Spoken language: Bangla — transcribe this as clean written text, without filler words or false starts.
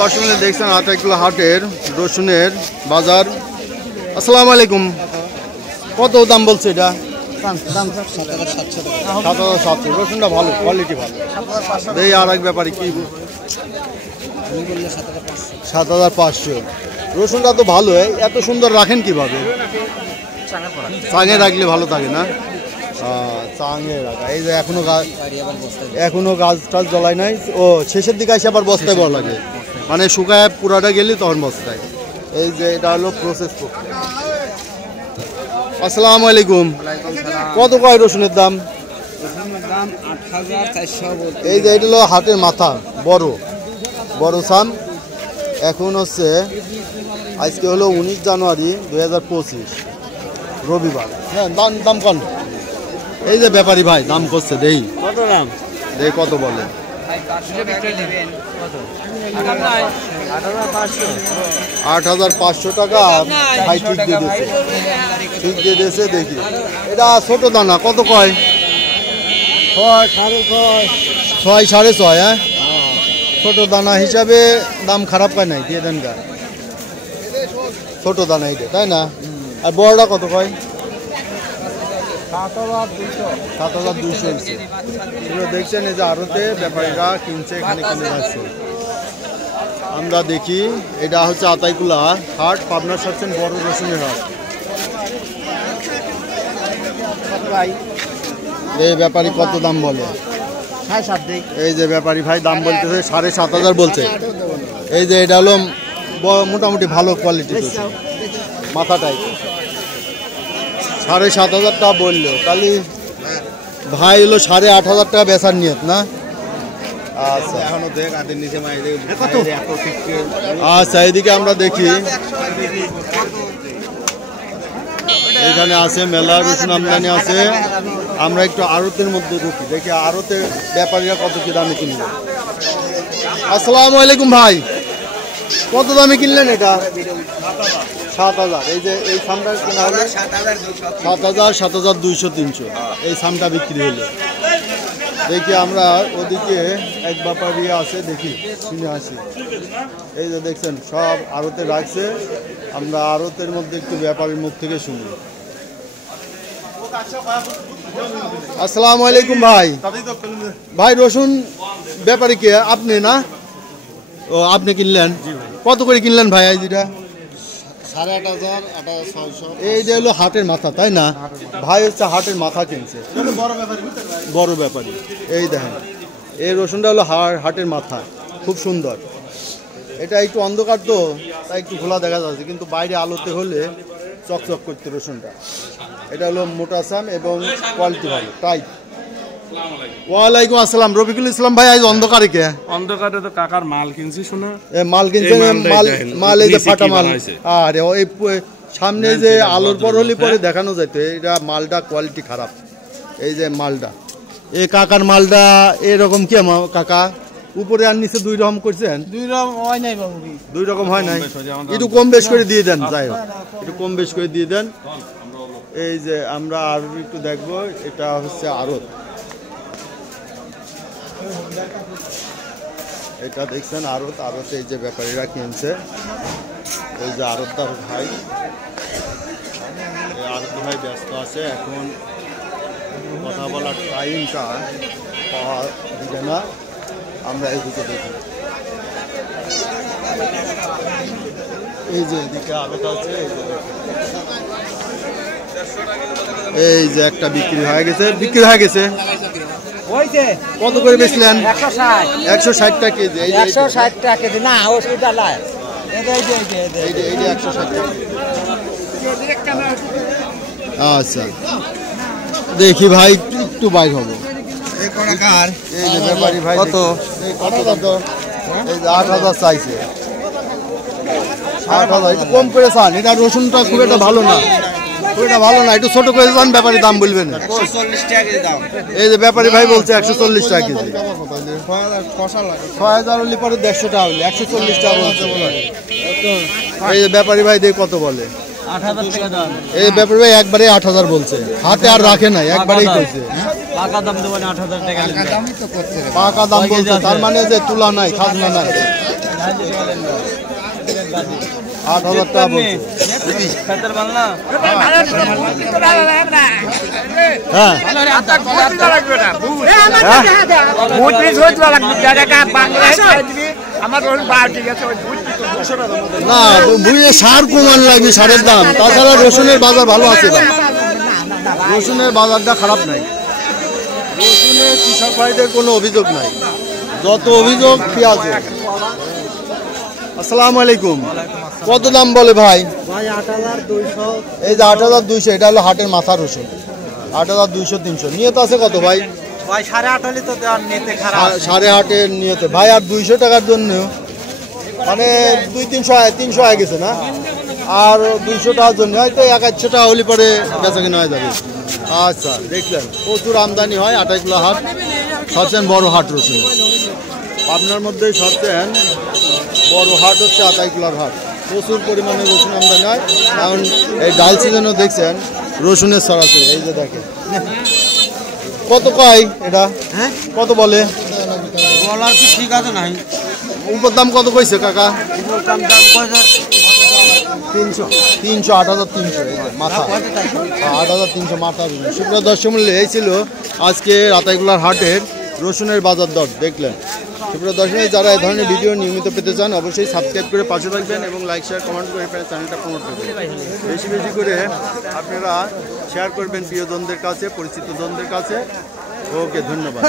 দর্শক দেখছেন আতাইকুলা হাটের রসুনের বাজার। আসসালামু আলাইকুম। কত দাম বলছে এটা? 7,700। রসুনটা ভালো, কোয়ালিটি ভালো। এই আর এক ব্যাপারে কি 7,500। রসুনটা তো ভালো, এত সুন্দর রাখেন কিভাবে? চাঙে রাখলে ভালো থাকে না? চাঙে রাখা। এই যে এখনো গাছ টাছ জ্বলায় নাই। ও শেষের দিকে এসে আবার বস্তায় বড় লাগে, মানে শুকায় পুরাটা গেলে তখন বস্তায়। এই যে এটা হলো প্রসেস। আসসালামু আলাইকুম। কত কয় রসুনের দাম? এই যে এটা হলো হাটের মাথা, বড় বড় সাম। এখন হচ্ছে আজকে হলো 19 জানুয়ারি 2025 রবিবার। হ্যাঁ, দাম কন। এই যে ব্যাপারী ভাই দাম করছে, দেই কত দাম, দেই কত বলে? 8,500 টাকা ভাই ঠিক দিয়ে দিয়েছে, ঠিক দিয়ে দিয়েছে। দেখি এটা ছোট দানা, কত কয়? 6, 6.5। হ্যাঁ, ছোট দানা হিসাবে দাম খারাপ পায় নাই, দিয়ে দেন গা। ছোট দানা এটা, তাই না? আর বড়টা কত কয়? 7,200। দেখছেন এই যে আড়তে ব্যাপারীরা কিনছে, এখানে কিনে যাচ্ছে। আমরা দেখি এটা হচ্ছে আতাইকুলা হাট, পাবনা সবচেয়ে বড় রসুনের হাট। এই ব্যাপারী কত দাম বলে? এই যে ব্যাপারী ভাই দাম বলতেছে 7,500 বলছে। এই যে এটা হলো মোটামুটি ভালো কোয়ালিটি মাথাটাই। 7,500 টাকা বললো, তাহলে ভাই হলো 8,500 টাকা বেচার নিয়ত না? আচ্ছা, আচ্ছা, এদিকে আমরা দেখি এখানে আছে মেলা রসুন আমদানি আছে। আমরা একটু আড়তের মধ্যে ঢুকি, দেখি আড়তে ব্যাপারীরা কত কি দামে কিনবে। আসসালামু আলাইকুম ভাই, কত দামে কিনলেন এটা? 7,000। এই যে এই সামটা কেনা হলো 7,000, 7,200, 300 এই সামটা বিক্রি হলো। দেখি আমরা ওদিকে এক ব্যাপারী আছে, দেখি কিনে আসি। এই যে দেখছেন সব আড়তে রাখছে। আমরা আড়তের মধ্যে একটু ব্যাপারীর মুখ থেকে শুনি। আসসালামু আলাইকুম ভাই। ভাই রসুন ব্যাপারী কে? আপনি না? ও, আপনি কিনলেন? কত করে কিনলেন ভাই? এই যেটা 8,500, 8,600। এই যে হলো হাটের মাথা, তাই না? ভাই হচ্ছে হাটের মাথা কিনছে, বড় ব্যাপারী। এই দেখেন এই রসুনটা হলো হাটের মাথা, খুব সুন্দর। এটা একটু অন্ধকার তো তাই একটু খোলা দেখা যাচ্ছে, কিন্তু বাইরে আলোতে হলে চকচক করতে রসুনটা। এটা হলো মোটা সাম এবং কোয়ালিটি ভালো, টাইট। ওয়ালাইকুম আসসালাম। রফিকুল ইসলাম ভাই, আজ অন্ধকারে কে? অন্ধকারে তো কাকার মাল কিনছি। শোনা মাল কিনছে, মাল এই যে ফাটা মাল। আরে ওই সামনে যে আলোর পর হলে পরে দেখানো যেত এটা মালটা কোয়ালিটি খারাপ। এই যে মালটা, এই কাকার মালটা এরকম কি কাকা? উপরে আর নিচে 2 রকম করছেন? 2 রকম হয় নাই বাবু। 2 রকম হয় নাই, একটু কম বেশ করে দিয়ে দেন। যাই হোক, একটু কম বেশ করে দিয়ে দেন। এই যে আমরা আরো একটু দেখবো, এটা হচ্ছে আড়ত। এটা দেখছেন আড়ত, আড়তে এই যে ব্যাপারীরা কিনছে। ওই যে আড়তদার ভাই, আড়ত ভাই ব্যস্ত আছে, এখন কথা বলার টাইমটা পাওয়া দিবে না। আমরা এদিকে দেখি, এই যে এদিকে আড়ত আছে। এই যে একটা বিক্রি হয়ে গেছে, বিক্রি হয়ে গেছে। কত করে বেচলেন? 160 টাকা কেজি। 160 টাকা কেজি না, ওটা লাই। এই যে 160 টাকা। আচ্ছা, দেখি ভাই একটু বাইর হবো। এই যে ব্যাপারী ভাই কত? এই যে 8,000 চাইছে। 8,000 একটু কম করে চান। এটা রসুনটা খুব একটা ভালো না, ওইটা ভালো না, একটু ছোট করে যান। ব্যাপারী দাম বলবেন। 140 টাকা কেজি দাম। এই যে ব্যাপারী ভাই বলছে 140 টাকা কেজি। 6,000 হলে পরে 150 টাকা হলে 140 টাকা বলছে। এই যে ব্যাপারী ভাই দিয়ে কত বলে? 8,000 টাকা দাম। এই ব্যাপারী ভাই একবারে 8,000 বলছে, হাতে আর রাখে নাই, একবারেই কইছে। পাকা দাম দেবো 8,000 টাকা পাকা দাম বলছে, তার মানে যে তুলা নাই, খাজনা নাই। 8,000 টাকা বলছে। হ্যাঁ না, বুঝে সার কমান লাগবে, সারের দাম। তাছাড়া রসুনের বাজার ভালো আছে না, রসুনের বাজারটা খারাপ নাই। রসুনের কৃষক ভাইদের কোনো অভিযোগ নাই, যত অভিযোগ পেঁয়াজে। আসসালামু আলাইকুম। কত দাম বলে ভাই? ভাই 8,200। এই যে 8,200, এটা হলো হাটের মাথা রসুন। 8,200 300 নিয়ত আছে কত ভাই? ভাই 8,500 তো দেওয়ার নিতে খারাপ। 8,500 নিয়তে ভাই, আর 200 টাকার জন্য মানে 200-300 হয়ে গেছে না, আর 200 টাকার জন্য হয়তো 100 টাকা হলে পরে বেচা কিনা হয়ে যাবে। আচ্ছা, দেখলেন প্রচুর আমদানি হয় আটাইকুলা হাট, সবচেয়ে বড় হাট রসুন। আপনার মধ্যে সবচেয়ে বড় হাট হচ্ছে আটাইকুলার হাট। প্রচুর পরিমাণে রসুন আমদানি হয়, কারণ এই ডাল সিজনও দেখছেন রসুনের সরাসরি। এই যে দেখেন কত কয় এটা, হ্যাঁ কত বলে? বলার কি ঠিক আছে নাই? উপর দাম কত কইছে কাকা? দাম কয়টা? 300। 300, 8,300 মাথা, 8,300 মাথা। সুপ্রিয় দর্শক মূল্য, এই ছিল আজকে রাতাইগুলার হাটের রসুনের বাজার দর দেখলেন। সুপ্রিয় দর্শক, যারা এই ধরনের ভিডিও নিয়মিত পেতে চান অবশ্যই সাবস্ক্রাইব করে পাশে থাকবেন এবং লাইক শেয়ার কমেন্ট করে চ্যানেলটা প্রমোট করবেন। বেশি বেশি করে আপনারা শেয়ার করবেন প্রিয়জনদের কাছে, পরিচিত জনদের কাছে। ওকে, ধন্যবাদ।